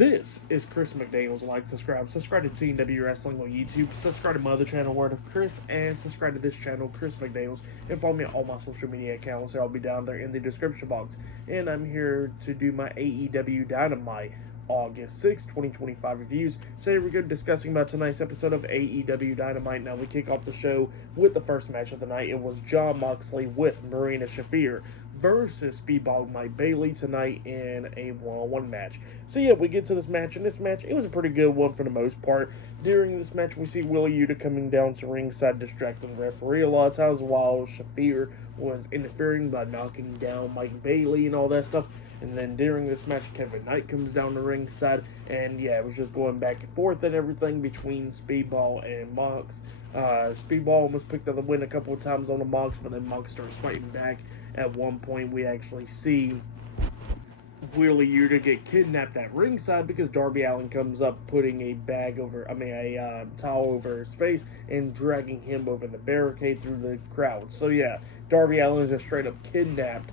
This is Chris McDaniels. Like, subscribe to TNW Wrestling on YouTube, subscribe to my other channel, Word of Chris, and subscribe to this channel, Chris McDaniels, and follow me on all my social media accounts. I'll be down there in the description box. And I'm here to do my AEW Dynamite August 6, 2025 reviews. So here we go, discussing about tonight's episode of AEW Dynamite. Now we kick off the show with the first match of the night. It was Jon Moxley with Marina Shafir versus Speedball Mike Bailey tonight in a one-on-one match. So yeah, we get to this match, and this match, it was a pretty good one for the most part. During this match, we see Wheeler Yuta coming down to ringside, distracting the referee a lot of times, while Shafir was interfering by knocking down Mike Bailey and all that stuff. And then during this match, Kevin Knight comes down to ringside, and yeah, it was just going back and forth and everything between Speedball and Mox. Speedball almost picked up the win a couple of times on the Mox, but then Mox starts fighting back. At one point, we actually see Wheeler Yuta get kidnapped at ringside because Darby Allin comes up, putting a towel over his face and dragging him over the barricade through the crowd. So yeah, Darby Allin just straight up kidnapped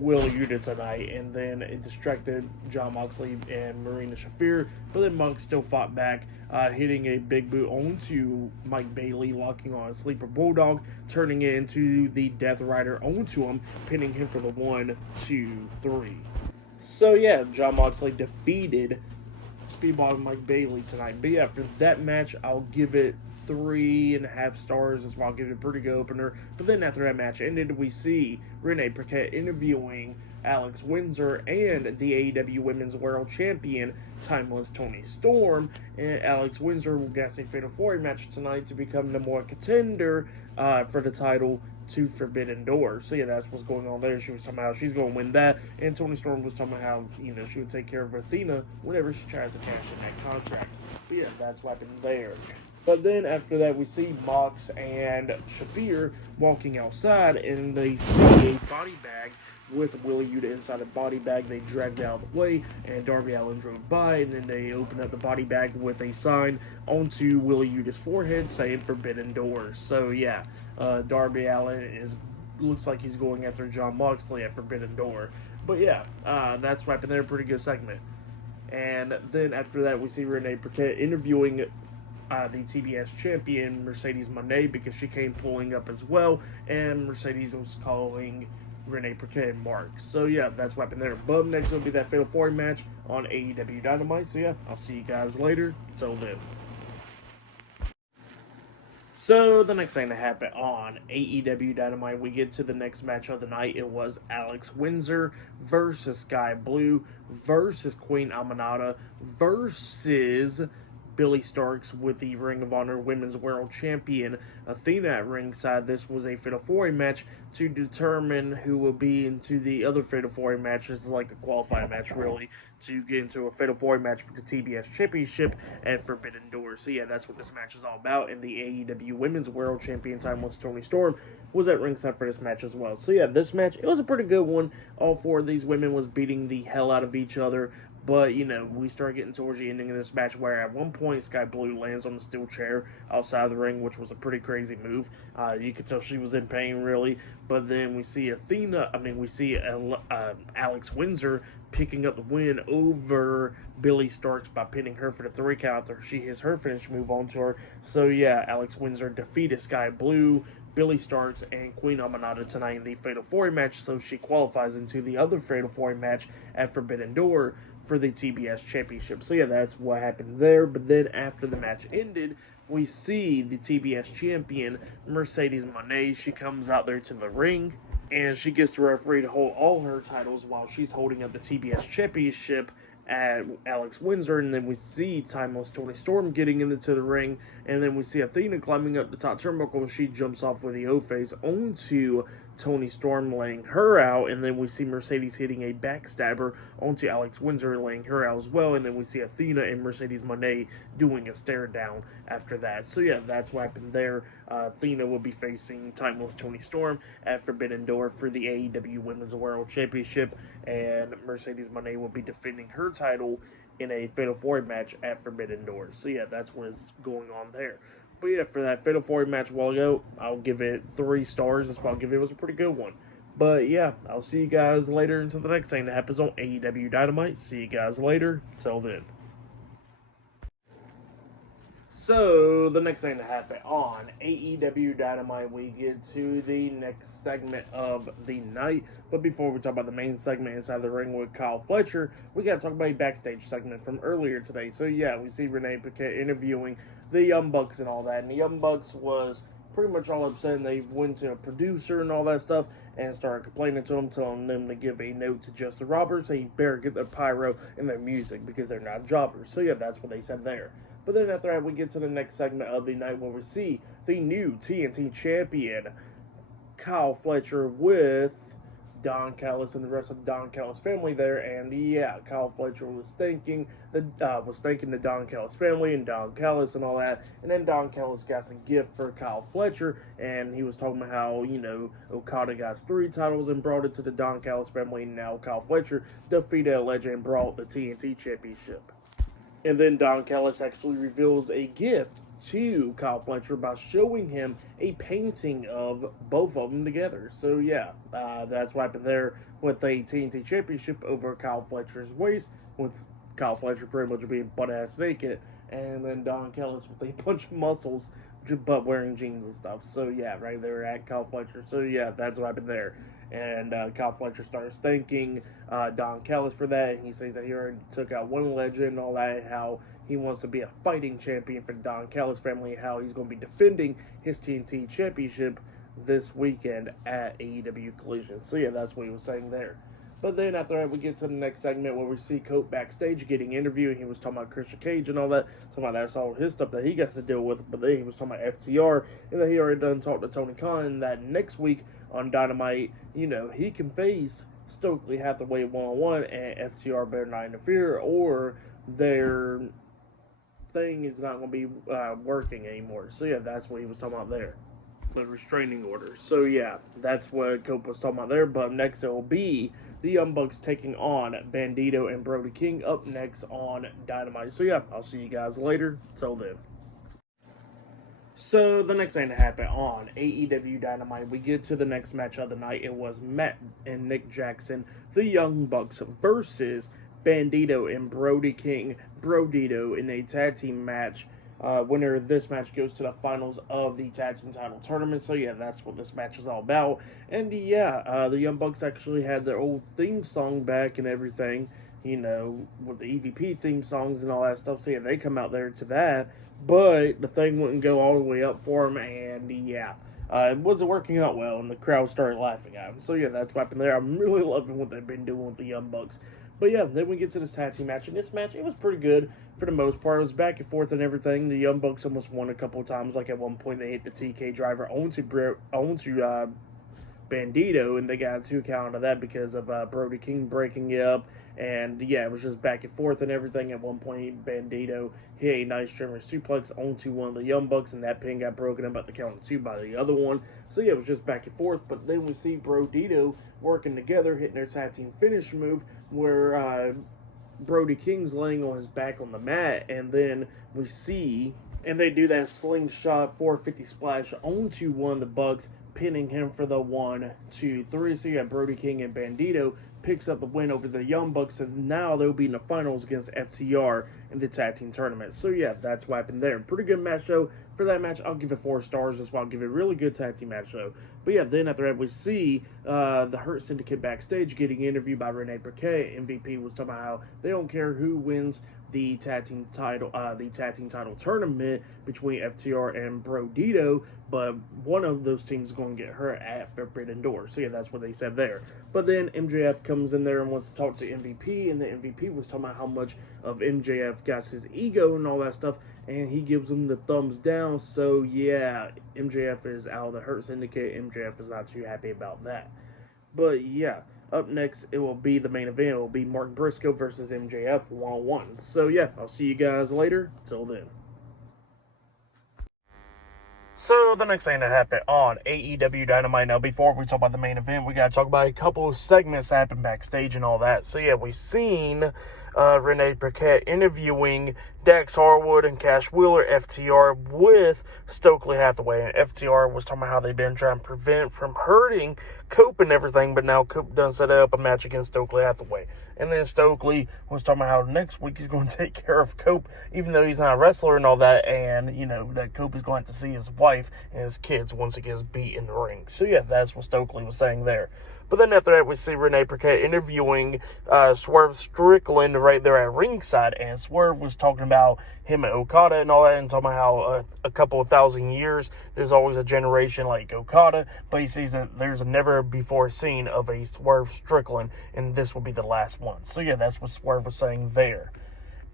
Wheeler Yuta tonight, and then it distracted Jon Moxley and Marina Shafir, but then Monk still fought back, hitting a big boot onto Mike Bailey, locking on a sleeper bulldog, turning it into the Death Rider onto him, pinning him for the 1, 2, 3. So yeah, Jon Moxley defeated Speedball Mike Bailey tonight. But yeah, for that match, I'll give it 3.5 stars. That's why I'll give it a pretty good opener. But then after that match ended, we see Renee Paquette interviewing Alex Windsor and the AEW Women's World Champion, Timeless Toni Storm. And Alex Windsor will get a Fatal 4 match tonight to become the more contender for the title to Forbidden Door. So yeah, that's what's going on there. She was talking about how she's going to win that, and Toni Storm was talking about how, she would take care of Athena whenever she tries to cash in that contract. But yeah, that's what happened there. But then after that, we see Mox and Shafir walking outside, and they see a body bag with Wheeler Yuta inside a body bag. They dragged it out of the way, and Darby Allin drove by, and then they opened up the body bag with a sign onto Wheeler Yuta's forehead saying Forbidden Doors. So yeah, Darby Allin looks like he's going after Jon Moxley at Forbidden Door. But yeah, that's what happened there. Pretty good segment. And then after that, we see Renee Paquette interviewing the TBS champion, Mercedes Moné, because she came pulling up as well, and Mercedes was calling Renee Paquette Mark. So yeah, that's what happened there. But next will be that Fatal 4 match on AEW Dynamite. So yeah, I'll see you guys later. Until then. So the next thing that happened on AEW Dynamite, we get to the next match of the night. It was Alex Windsor versus Sky Blue versus Queen Aminata versus Billy Starks with the Ring of Honor Women's World Champion Athena at ringside. This was a Fatal 4 match to determine who will be into the other Fatal 4 match. This is like a qualifying match, really, to get into a Fatal 4 match for the TBS Championship at Forbidden Door. So yeah, that's what this match is all about. And the AEW Women's World Champion, Timeless Toni Storm, was at ringside for this match as well. So yeah, this match, it was a pretty good one. All 4 of these women was beating the hell out of each other. But, we start getting towards the ending of this match where at one point Sky Blue lands on the steel chair outside the ring, which was a pretty crazy move. You could tell she was in pain, really. But then we see Alex Windsor picking up the win over Billy Starks by pinning her for the 3 count after she hits her finish move onto her. So yeah, Alex Windsor defeated Sky Blue, Billy Starks, and Queen Aminata tonight in the Fatal 4 match, so she qualifies into the other Fatal 4 match at Forbidden Door for the TBS Championship. So yeah, that's what happened there. But then after the match ended, we see the TBS Champion, Mercedes Moné. She comes out there to the ring, and she gets the referee to hold all her titles while she's holding up the TBS Championship at Alex Windsor. And then we see Timeless Toni Storm getting into the ring, and then we see Athena climbing up the top turnbuckle, and she jumps off with the O-face onto Toni Storm, laying her out. And then we see Mercedes hitting a backstabber onto Alex Windsor, laying her out as well. And then we see Athena and Mercedes Moné doing a stare down after that. So yeah, that's what happened there. Athena will be facing Timeless Toni Storm at Forbidden Door for the AEW Women's World Championship, and Mercedes Moné will be defending her title in a Fatal 4 match at Forbidden Door. So yeah, that's what is going on there. But yeah, for that Fatal 4 match a while ago, I'll give it 3 stars. That's what I'll give it. It was a pretty good one. But yeah, I'll see you guys later until the next thing that happens on AEW Dynamite. See you guys later. Till then. So, the next thing to happen on AEW Dynamite, we get to the next segment of the night. But before we talk about the main segment inside the ring with Kyle Fletcher, we got to talk about a backstage segment from earlier today. So, yeah, we see Renee Paquette interviewing the Young Bucks and all that. And the Young Bucks was pretty much all upset, and they went to a producer and all that stuff and started complaining to him, telling them to give a note to Justin Roberts. They better get their pyro and their music because they're not jobbers. So, yeah, that's what they said there. But then after that, we get to the next segment of the night where we see the new TNT champion, Kyle Fletcher, with Don Callis and the rest of the Don Callis family there. And yeah, Kyle Fletcher was thanking the Don Callis family and Don Callis and all that. And then Don Callis got a gift for Kyle Fletcher, and he was talking about how, Okada got 3 titles and brought it to the Don Callis family, and now Kyle Fletcher defeated a legend and brought the TNT championship. And then Don Callis actually reveals a gift to Kyle Fletcher by showing him a painting of both of them together. So yeah, that's what happened there with a TNT championship over Kyle Fletcher's waist, with Kyle Fletcher pretty much being butt-ass naked, and then Don Callis with a bunch of muscles, but wearing jeans and stuff. So yeah, right there at Kyle Fletcher. So yeah, that's what happened there. And Kyle Fletcher starts thanking Don Callis for that, and he says that he already took out one legend and all that, how he wants to be a fighting champion for the Don Callis family, how he's going to be defending his TNT championship this weekend at AEW Collision. So yeah, that's what he was saying there. But then after that, we get to the next segment where we see Colt backstage getting interviewed. He was talking about Christian Cage and all that. Talking about that's all his stuff that he got to deal with. But then he was talking about FTR, and that he already done talked to Tony Khan, and that next week on Dynamite, he can face Stokely Hathaway one-on-one, and FTR better not interfere, or their thing is not going to be working anymore. So yeah, that's what he was talking about there. The restraining order. So yeah, that's what Cope was talking about there. But next it will be the Young Bucks taking on Bandito and Brody King up next on Dynamite. So yeah, I'll see you guys later. Till then. So the next thing to happen on AEW Dynamite, we get to the next match of the night. It was Matt and Nick Jackson, the Young Bucks, versus Bandito and Brody King. Brodito in a tag team match. Winner of this match goes to the finals of the tag team title tournament. So yeah, that's what this match is all about. And yeah, the Young Bucks actually had their old theme song back and everything, with the EVP theme songs and all that stuff. So yeah, they come out there to that, but the thing wouldn't go all the way up for them, and yeah, it wasn't working out well, and the crowd started laughing at them. So yeah, that's what happened there. I'm really loving what they've been doing with the Young Bucks. But yeah, then we get to this tag team match, and this match, it was pretty good for the most part. It was back and forth and everything. The Young Bucks almost won a couple of times. Like at one point, they hit the TK driver onto Bandito, and they got a 2 count out of that because of Brody King breaking it up. And yeah, it was just back and forth and everything. At one point, Bandito hit a nice German suplex onto one of the Young Bucks, and that pin got broken up at the count of 2 by the other one. So yeah, it was just back and forth. But then we see Brodito working together, hitting their tag team finish move, where Brody King's laying on his back on the mat, and then we see, and they do that slingshot 450 splash onto one of the Bucks, pinning him for the 1, 2, 3. So you got Brody King and Bandito picks up the win over the Young Bucks, and now they'll be in the finals against FTR in the tag team tournament. So yeah, that's what happened there. Pretty good match though. For that match, I'll give it 4 stars. That's why I'll give it a really good tag team match though. But yeah, then after that, we see the Hurt Syndicate backstage getting interviewed by Renee Paquette. MVP was talking about how they don't care who wins the tag team title tournament between FTR and Brodito, but one of those teams is going to get hurt at Forbidden Door. So yeah, that's what they said there. But then MJF comes in there and wants to talk to MVP, and the MVP was talking about how much of MJF got his ego and all that stuff, and he gives him the thumbs down. So yeah, MJF is out of the Hurt Syndicate. MJF is not too happy about that. But yeah, up next, it will be the main event. It will be Mark Briscoe versus MJF one-on-one. So yeah, I'll see you guys later. Till then. So, the next thing that happened on AEW Dynamite. Now, before we talk about the main event, we got to talk about a couple of segments that happened backstage and all that. So, yeah, we seen Renee Paquette interviewing Dax Harwood and Cash Wheeler, FTR, with Stokely Hathaway. And FTR was talking about how they've been trying to prevent from hurting Cope and everything, but now Cope done set up a match against Stokely Hathaway. And then Stokely was talking about how next week he's going to take care of Cope, even though he's not a wrestler and all that, and, you know, that Cope is going to see his wife and his kids once he gets beat in the ring. So, yeah, that's what Stokely was saying there. But then after that, we see Renee Paquette interviewing Swerve Strickland right there at ringside, and Swerve was talking about him and Okada and all that, and talking about how a couple of thousand years, there's always a generation like Okada, but he sees that there's a never before seen of a Swerve Strickland, and this will be the last one. So yeah, that's what Swerve was saying there.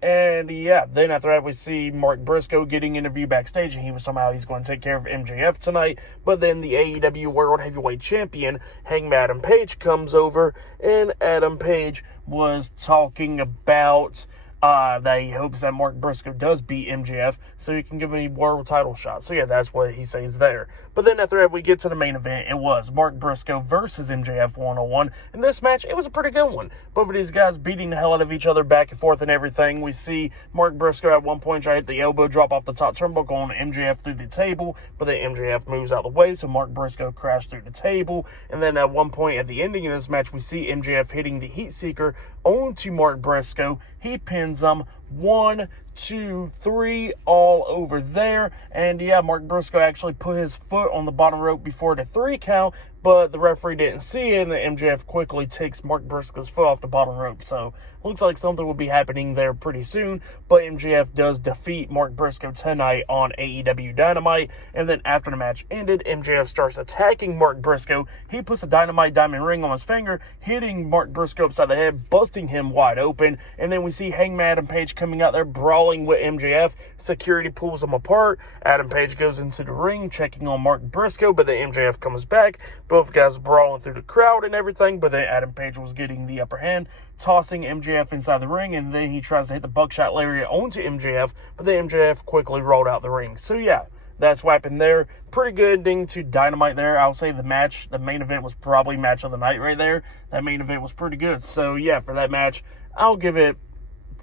And yeah, then after that, we see Mark Briscoe getting interviewed backstage, and he was talking about how he's going to take care of MJF tonight. But then the AEW World Heavyweight Champion, Hangman Adam Page, comes over, and Adam Page was talking about that he hopes that Mark Briscoe does beat MJF so he can give him a world title shot. So yeah, that's what he says there. But then after that, we get to the main event. It was Mark Briscoe versus MJF 101. And this match, it was a pretty good one. Both of these guys beating the hell out of each other back and forth and everything. We see Mark Briscoe at one point try to hit the elbow drop off the top turnbuckle on MJF through the table, but then MJF moves out of the way, so Mark Briscoe crashed through the table. And then at one point at the ending of this match, we see MJF hitting the Heat Seeker onto Mark Briscoe. He pins him 1, 2, 3, all over there. And yeah, Mark Briscoe actually put his foot on the bottom rope before the 3 count, but the referee didn't see it, and the MJF quickly takes Mark Briscoe's foot off the bottom rope. So looks like something will be happening there pretty soon, but MJF does defeat Mark Briscoe tonight on AEW Dynamite. And then after the match ended, MJF starts attacking Mark Briscoe. He puts a Dynamite diamond ring on his finger, hitting Mark Briscoe upside the head, busting him wide open. And then we see Hangman Adam Page coming out there brawling with MJF. Security pulls them apart. Adam Page goes into the ring checking on Mark Briscoe, but then MJF comes back. Both guys brawling through the crowd and everything, but then Adam Page was getting the upper hand, tossing MJF inside the ring, and then he tries to hit the buckshot lariat onto MJF, but then MJF quickly rolled out the ring. So yeah, that's what happened there. Pretty good ending to Dynamite there. I'll say the main event was probably match of the night right there. That main event was pretty good. So yeah, for that match, I'll give it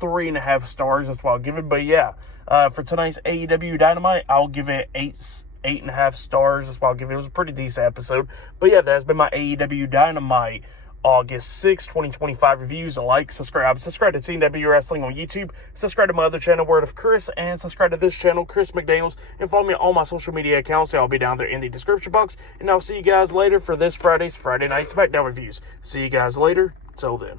3.5 stars. That's what I'll give it. But yeah, for tonight's AEW Dynamite, I'll give it 8.5 stars. That's what I'll give it. It was a pretty decent episode. But yeah, that's been my AEW Dynamite August 6, 2025 reviews. Subscribe to TW Wrestling on YouTube. Subscribe to my other channel, Word of Chris, and subscribe to this channel, Chris McDaniels, and follow me on all my social media accounts. I'll be down there in the description box. And I'll see you guys later for this Friday Night SmackDown reviews. See you guys later. Till then.